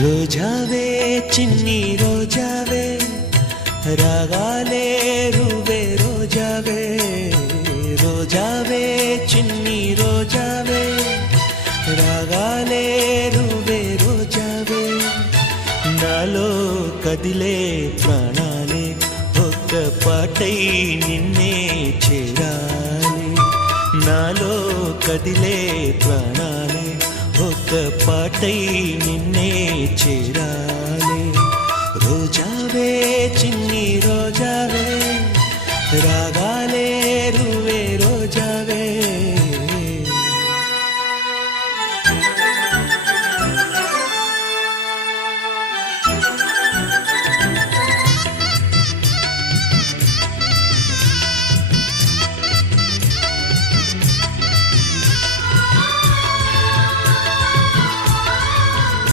రోజావే చిన్ని రోజావే రాగాలే రూవే రోజావే రోజావే చిన్ని రోజావే రాగాలే రూవే రోజావే నాలో కదిలే ప్రాణాలే ఒక్క పాటై నిన్నే చేరాలి నాలో కదిలే ప్రాణాలే ఒక్క పాటై నిన్నే చేరాలి రోజావే చిన్ని రోజావే రాగాలే రువే